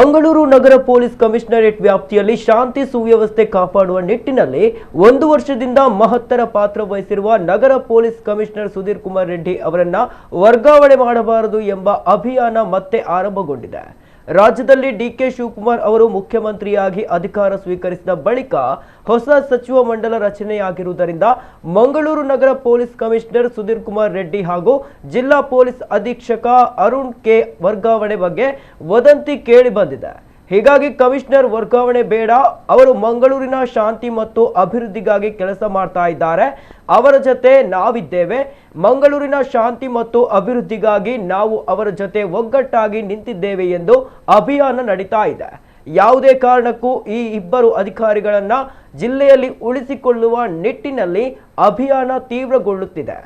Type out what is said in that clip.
ಮಂಗಳೂರು ನಗರ police commissionerate ವ್ಯಾಪ್ತಿಯಲ್ಲಿ ಶಾಂತಿ ಸುವ್ಯವಸ್ಥೆ ಕಾಪಾಡುವ ನಿಟ್ಟಿನಲ್ಲಿ 1 ವರ್ಷದಿಂದ ಮಹತ್ತರ ಪಾತ್ರ ವಹಿಸಿರುವ ನಗರ ಪೊಲೀಸ್ ಕಮಿಷನರ್ ಸುಧೀರ್ ಕುಮಾರ್ ರೆಡ್ಡಿ ಅವರನ್ನು ವರ್ಗಾವಣೆ ಮಾಡಬಾರದು ಎಂಬ ಅಭಿಯಾನ ಮತ್ತೆ ಆರಂಭಗೊಂಡಿದೆ. ರಾಜ್ಯದಲ್ಲಿ ಡಿಕೆ ಶಿವಕುಮಾರ್ ಅವರು ಮುಖ್ಯಮಂತ್ರಿಯಾಗಿ ಅಧಿಕಾರ ಸ್ವೀಕರಿಸಿದ ಬಳಿಕ ಹೊಸ ಸಚಿವ ಮಂಡಲ ರಚನೆಯಾಗಿರುವುದರಿಂದ ಮಂಗಳೂರು ನಗರ ಪೊಲೀಸ್ ಕಮಿಷನರ್ ಸುಧೀರ್ ಕುಮಾರ್ ರೆಡ್ಡಿ ಹಾಗೂ ಜಿಲ್ಲಾ ಪೊಲೀಸ್ ಅಧೀಕ್ಷಕ ಅರುಣ್ ಕೆ ವರ್ಗಾವಣೆ ಬಗ್ಗೆ ವದಂತಿ ಕೇಳಿ ಬಂದಿದೆ. ಹೀಗಾಗಿ ಕಮಿಷನರ್ ವರ್ಗಾವಣೆ ಬೇಡ, ಅವರು ಮಂಗಳೂರಿನ ಶಾಂತಿ ಮತ್ತು ಅಭಿವೃದ್ಧಿಗಾಗಿ ಕೆಲಸ ಮಾಡ್ತಾ ಇದ್ದಾರೆ, ಅವರ ಜೊತೆ ನಾವಿದ್ದೇವೆ, ಮಂಗಳೂರಿನ ಶಾಂತಿ ಮತ್ತು ಅಭಿವೃದ್ಧಿಗಾಗಿ ನಾವು ಅವರ ಜೊತೆ ಒಗ್ಗಟ್ಟಾಗಿ ನಿಂತಿದ್ದೇವೆ ಎಂದು ಅಭಿಯಾನ ನಡೀತಾ ಇದೆ. ಯಾವುದೇ ಕಾರಣಕ್ಕೂ ಈ ಇಬ್ಬರು ಅಧಿಕಾರಿಗಳನ್ನ ಜಿಲ್ಲೆಯಲ್ಲಿ ಉಳಿಸಿಕೊಳ್ಳುವ ನಿಟ್ಟಿನಲ್ಲಿ ಅಭಿಯಾನ ತೀವ್ರಗೊಳ್ಳುತ್ತಿದೆ.